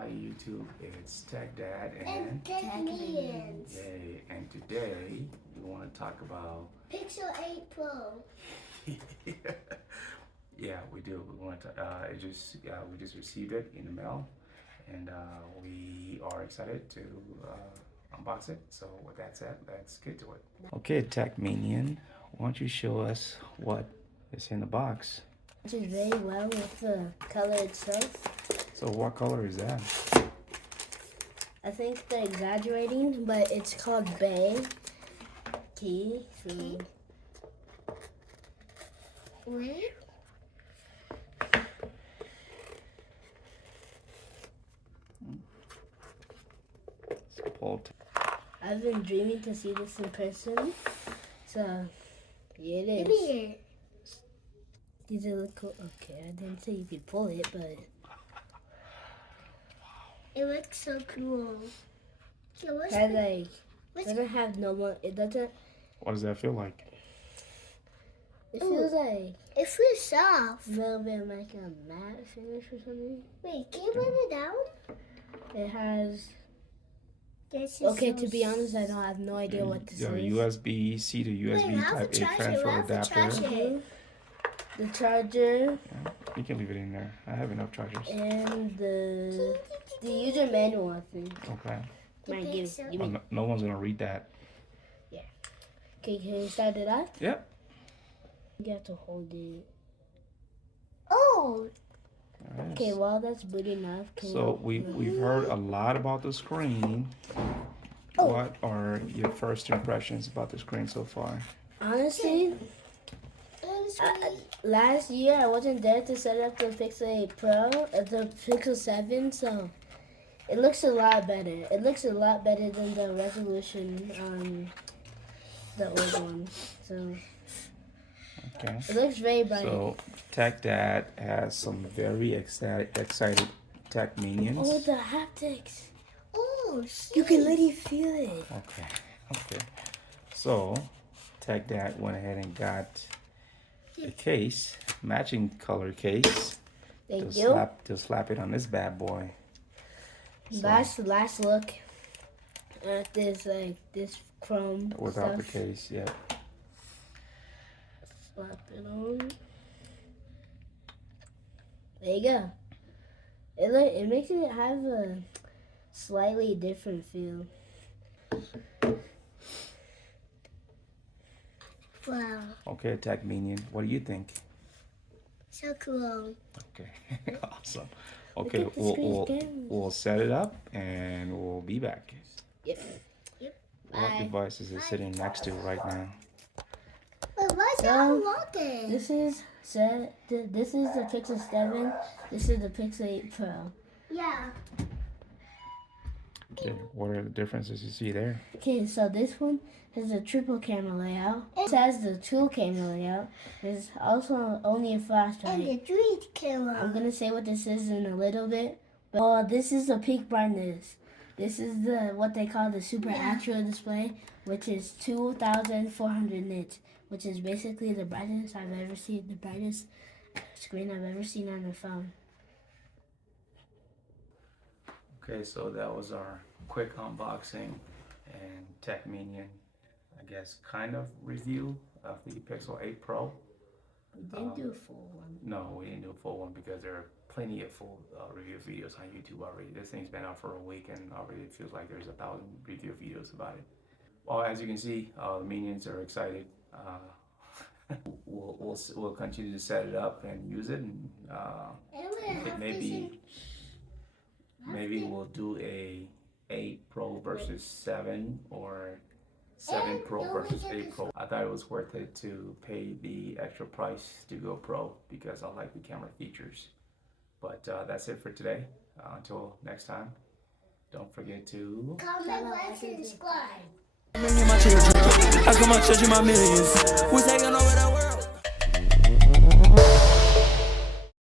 Hi YouTube, it's Tech Dad and Tech Millions. Yay! And today we want to talk about Pixel 8 Pro. Yeah, we do. We want to. We just received it in the mail, and we are excited to unbox it. So with that said, let's get to it. Okay, Tech Minion, why don't you show us what is in the box? It is very well with the color itself. So what color is that? I think they're exaggerating, but it's called Bay. Key. So. Where? I've been dreaming to see this in person, so here it is. Give me it. These are look cool. Okay, I didn't say you could pull it, but it looks so cool. Doesn't have no more. It doesn't. What does that feel like? It feels like it feels soft. A little bit like a matte finish or something. Wait, can you put it down? It has. Okay, to be honest, I don't have no idea what this is. USB-C to USB Type A transfer adapter. The charger. Yeah, you can leave it in there. I have enough chargers. And the user manual, I think. Okay. Give me. No one's gonna read that. Yeah. Okay, can you start it up? Yep. You have to hold it. Oh. Nice. Okay, well that's good enough. So we've heard a lot about the screen. Oh. What are your first impressions about the screen so far? Honestly, last year I wasn't there to set up the Pixel 8 Pro, the Pixel 7, so it looks a lot better. It looks a lot better than the resolution on the old one. So. Okay. It looks very bright. So Tech Dad has some very excited Tech Minions. Oh, the haptics. Oh, shit. You can literally feel it. Okay. So Tech Dad went ahead and got the case, matching color case. To slap it on this bad boy. So, last look at this this chrome without stuff. the case, yeah. Slap it on. There you go. It makes it have a slightly different feel. Wow. Okay, Tech Minion, what do you think? So cool. Okay, awesome. Okay, we'll set it up and we'll be back. Yep. What devices is sitting next to right now? This is the Pixel 7. This is the Pixel 8 Pro. Yeah. Okay, what are the differences you see there? Okay, so this one has a triple camera layout. It has the dual camera layout. There's also only a flashlight. And the 3 camera. I'm gonna say what this is in a little bit. But this is the peak brightness. This is what they call the super actual display, which is 2,400 nits, which is basically the brightest I've ever seen, the brightest screen I've ever seen on a phone. Okay, so that was our quick unboxing and Tech Minion, I guess, kind of review of the Pixel 8 Pro. We didn't do a full one. No, we didn't do a full one because there are plenty of full review videos on YouTube already. This thing's been out for a week and already it feels like there's 1,000 review videos about it. Well, as you can see, the Minions are excited. We'll continue to set it up and use it, and maybe we'll do a 8 Pro versus 7 or 7 Pro versus 8 Pro. I thought it was worth it to pay the extra price to go Pro because I like the camera features. But that's it for today. Until next time, don't forget to comment, like, and subscribe. I come my children, my millions. We're taking over the world.